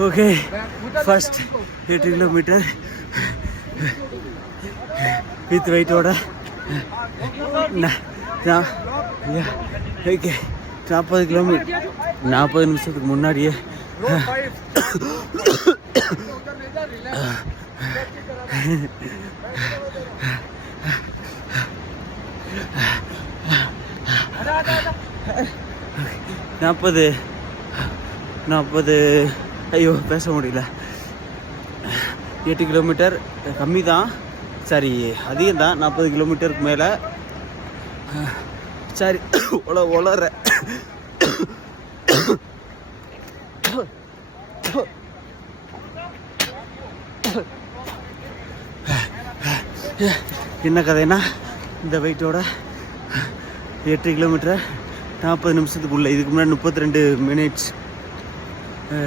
Okay first 8 kilometre with வெயிட்டோட okay 40 kilometre 40 நிமிஷத்துக்கு முன்னாடியே நாற்பது ஐயோ பேச முடியல 8 கிலோமீட்டர் கம்மி தான், சரி அதிகம் தான். 40 கிலோமீட்டருக்கு மேலே சரி உளற என்ன கதைன்னா இந்த வெயிட்டோட 8 கிலோமீட்டர் 40 நிமிஷத்துக்குள்ளே. இதுக்கு முன்னாடி 32 மினிட்ஸ்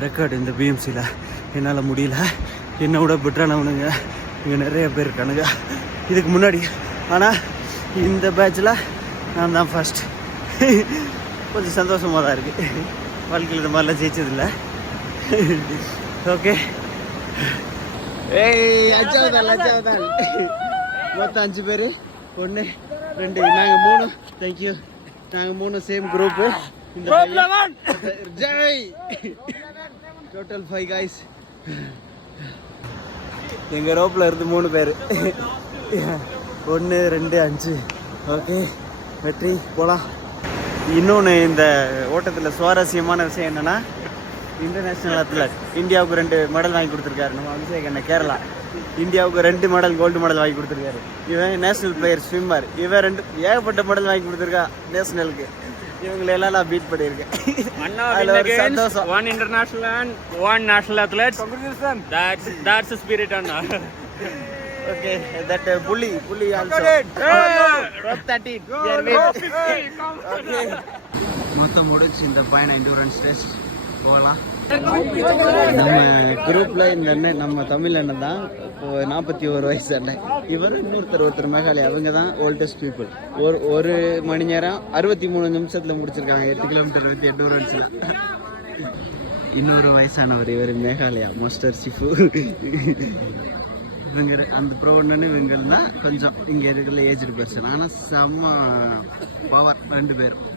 ரெக்கார்டு இந்த பிஎம்சியில். என்னால் முடியல. என்னை விட பெட்டரானவனுங்க இங்கே நிறைய பேர் இருக்கானுங்க இதுக்கு முன்னாடி. ஆனால் இந்த பேட்சில் நான் தான் ஃபர்ஸ்ட். கொஞ்சம் சந்தோஷமாக தான் இருக்குது. வாழ்க்கையில் இந்த மாதிரிலாம் ஜெயிச்சதில்லை. ஓகே அச்சாவதான் மொத்தம் 5 பேர், 1 2 நாங்கள் 3. தேங்க்யூ. நாங்கள் 3 same group. Jai total 5 guys. எங்கள் ரோப்பில் இருந்து 3 பேர். 1 2 5. ஓகே வெற்றி போகலாம். இன்னொன்று இந்த ஓட்டத்தில் சுவாரஸ்யமான விஷயம் என்னென்னா, இன்டர்நேஷ்னல் அத்லட் இந்தியாவுக்கு 2 மெடல் வாங்கி கொடுத்துருக்காரு நம்ம அபிஷேக் அண்ணன். கேரளா இந்தியாவுக்கு 2 மெடல் கோல்டு மெடல் வாங்கி கொடுத்துருக்காரு. இவன் நேஷனல் பிளேயர் ஸ்விம்மர். இவன் 2 ஏகப்பட்ட மெடல் வாங்கி கொடுத்துருக்கா நேஷனலுக்கு. இவங்களெல்லாம் நான் பீட் பண்ணியிருக்கேன். சந்தோஷம். One international and one national athletes. That's the spirit Anna. Okay, that bully also. Top 13. Okay. மொத்தம் முடிச்சு இந்த பயணம் endurance test போகலாம். நம்ம குரூப்பில் இந்த அண்ணன் நம்ம தமிழ் அண்ணன் தான். இப்போ 41 வயசு அண்ணன். இவர் ஒருத்தர் மேகாலயா. அவங்க தான் ஓல்டஸ்ட் பீப்புள். ஒரு மணி நேரம் 63 நிமிஷத்தில் முடிச்சிருக்காங்க 8 கிலோமீட்டர் வித் endurance-ல. இன்னொரு வயசானவர் இவர் மேகாலயா மோஸ்டர் சிஃபு. இவங்க அந்த ப்ரோன்னு இவங்க தான் கொஞ்சம் இங்கே இருக்கிற ஏஜ்டு பர்சன். ஆனால் செம்ம பவர் 2 பேரும்.